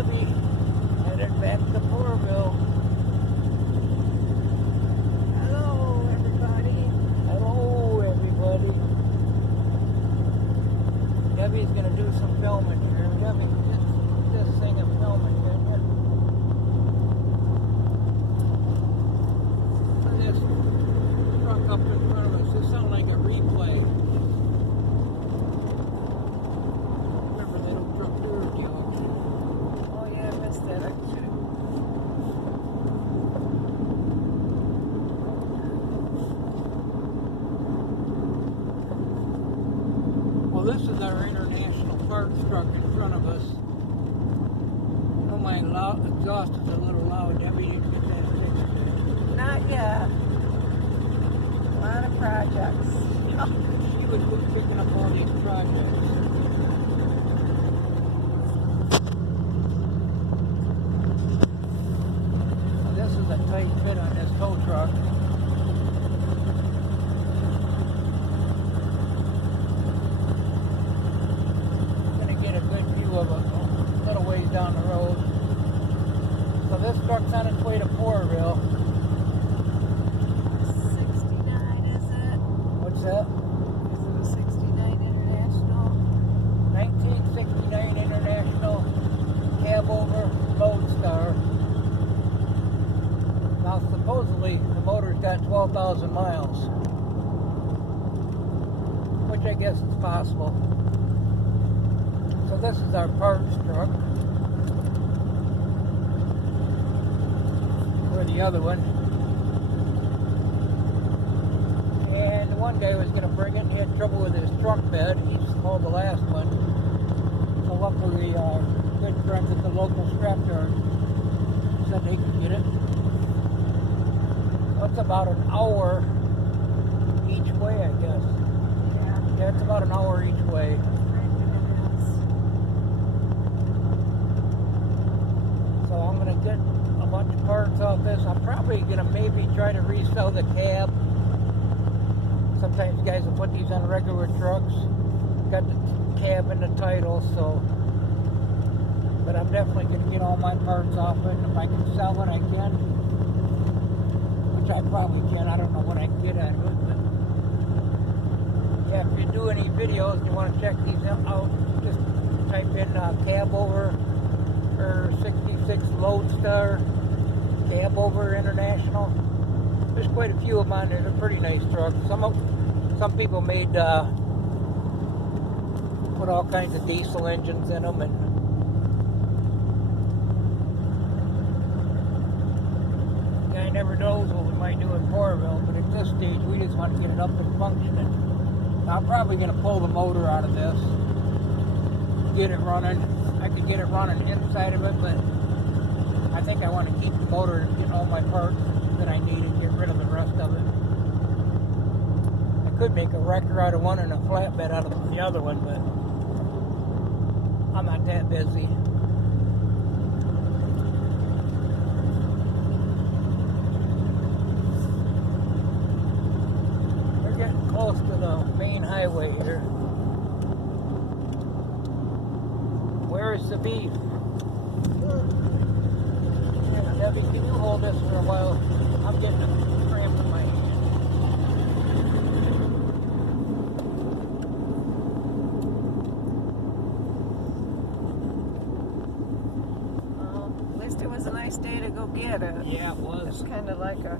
Debbie, headed back to Poorville. Hello, everybody. Hello, everybody. Debbie's gonna do some filming here. Debbie, just sing and filming, didn't you? This truck up in front of us, this sounds like a replay. Remember that old truck there at the auction? Oh yeah, I missed that. I should have. Well, this is our international parts truck in front of us. Oh, my exhaust is a little loud. Debbie didn't get that fixed today. Not yet. A lot of projects. She was picking up all these projects. Well, this is a tight fit on this tow truck. Of a little ways down the road. So this truck's on its way to Poorville. 69, is it? What's that? Is it a 69 International? 1969 International cabover Lodestar. Now supposedly the motor's got 12,000 miles, which I guess is possible. So this is our parts truck. Or the other one. And the one guy was going to bring it and he had trouble with his truck bed. He just called the last one. So luckily, good friends at the local scrapyard said they could get it. So it's about an hour each way, I guess. Yeah, it's about an hour each way. So I'm going to get a bunch of parts off this. I'm probably going to maybe try to resell the cab. Sometimes you guys will put these on regular trucks. Got the cab in the title, so. But I'm definitely going to get all my parts off it. If I can sell it, I can. Which I probably can. I don't know what I can get out of it. But yeah, if you do any videos and you want to check these out, just type in cabover. 66 Lodestar cabover International. There's quite a few of them on there. They're pretty nice trucks. Some people made put all kinds of diesel engines in them, and guy never knows what we might do in Poorville. But at this stage, we just want to get it up and functioning. I'm probably going to pull the motor out of this, get it running. I could get it running inside of it, but I think I want to keep the motor and get all my parts that I need and get rid of the rest of it. I could make a wrecker out of one and a flatbed out of the other one, but I'm not that busy. We're getting close to the main highway here. Where's the beef? Yeah, Debbie, can you hold this for a while? I'm getting a cramp in my hand. Well, at least it was a nice day to go get it. Yeah, it was. It's kind of like a...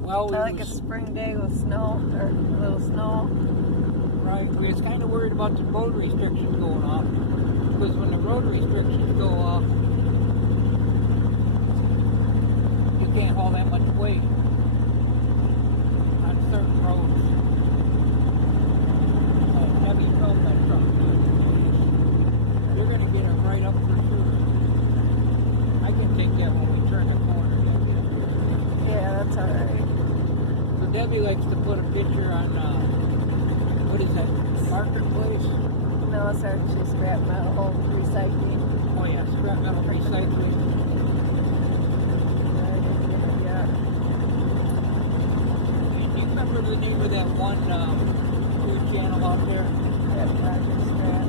Well, like a spring day with snow, or a little snow. Right, we was kind of worried about the road restrictions going off, because when the road restrictions go off, you can't haul that much weight on certain roads. Heavy film that truck. You're going to get it right up for sure. I can take that when we turn the corner. Yeah, that's alright. So Debbie likes to put a picture on what is that, Marketplace? No, it's actually scrap metal recycling. Oh yeah, scrap metal recycling. I didn't get it yet. And do you remember the name of that one food channel out there? That Project Scrap.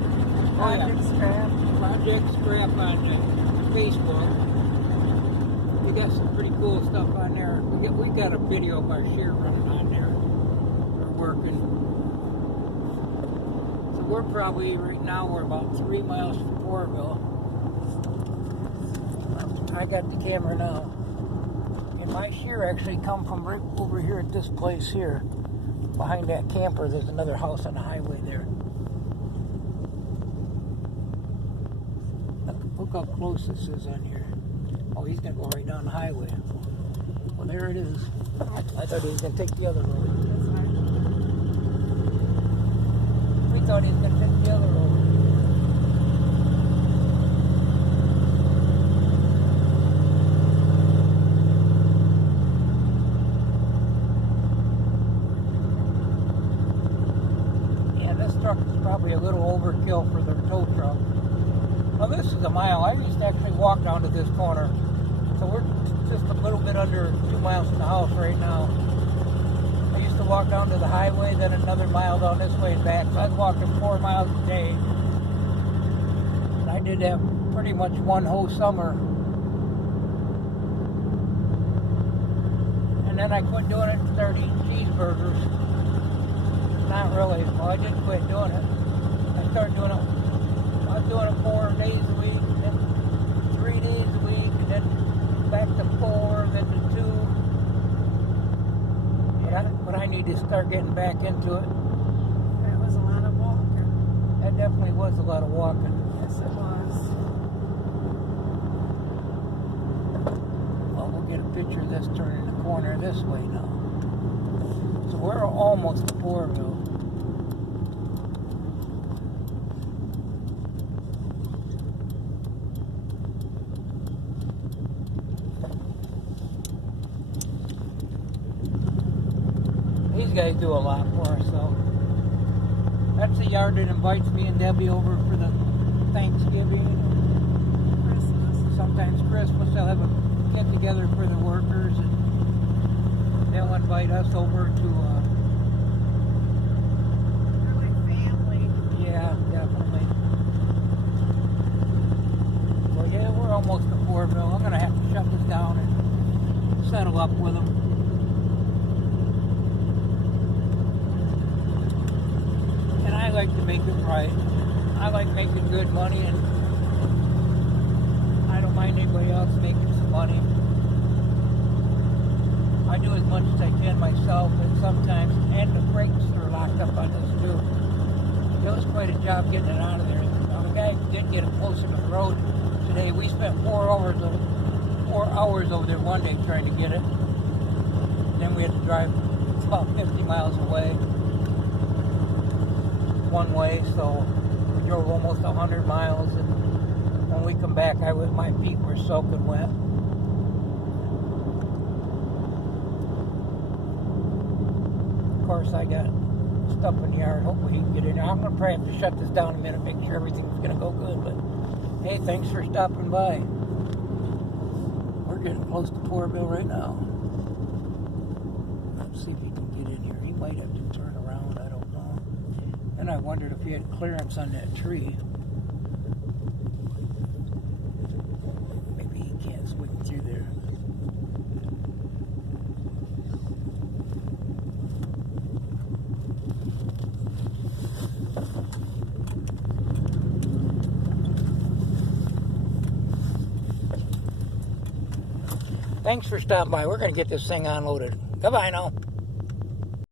Oh, yeah. Project Scrap. Project Project Scrap on Facebook. We got some pretty cool stuff on there. We got a video of our shear running on there. We're working. So we're probably, right now, we're about 3 miles from Poorville. I got the camera now. And my shear actually come from right over here at this place here. Behind that camper, there's another house on the highway there. Look how close this is on here. Oh, he's going to go right down the highway. Well, there it is. I thought he was going to take the other road. We thought he was going to take the other road. Yeah, this truck is probably a little overkill for the tow truck. Well, this is a mile. I used to actually walk down to this corner. So we're just a little bit under 2 miles from the house right now. I used to walk down to the highway, then another mile down this way and back. So I was walking 4 miles a day. And I did that pretty much one whole summer. And then I quit doing it and started eating cheeseburgers. Not really. Well, I didn't quit doing it. I started doing it. I was doing it 4 days a week, and then 3 days a week, and then back to 4, then to 2. But I need to start getting back into it. That was a lot of walking. That definitely was a lot of walking. Yes, it was. Well, we'll get a picture of this turning the corner this way now. So we're almost to Poorville. These guys do a lot for us, so that's the yard that invites me and Debbie over for the Thanksgiving. Christmas. Sometimes Christmas, they'll have a get together for the workers, and they'll invite us over to. They're like family. Yeah, definitely. Well, yeah, we're almost to Poorville. I'm gonna have to shut this down and settle up with them. I like to make it right. I like making good money, and I don't mind anybody else making some money. I do as much as I can myself, and sometimes, and the brakes are locked up on this too. It was quite a job getting it out of there. Now, the guy did get it closer to the road today. We spent 4 hours over there one day trying to get it. Then we had to drive about 50 miles away. One way, so we drove almost 100 miles, and when we come back, my feet were soaking wet. Of course, I got stuff in the yard. Hopefully he can get in there. I'm going to probably have to shut this down in a minute, make sure everything's going to go good, but hey, thanks for stopping by. We're getting close to Poorville right now. Let's see if he can get in here. He might have to turn around, I don't know. And I wondered if he had clearance on that tree. Maybe he can't swing through there. Thanks for stopping by. We're going to get this thing unloaded. Goodbye now.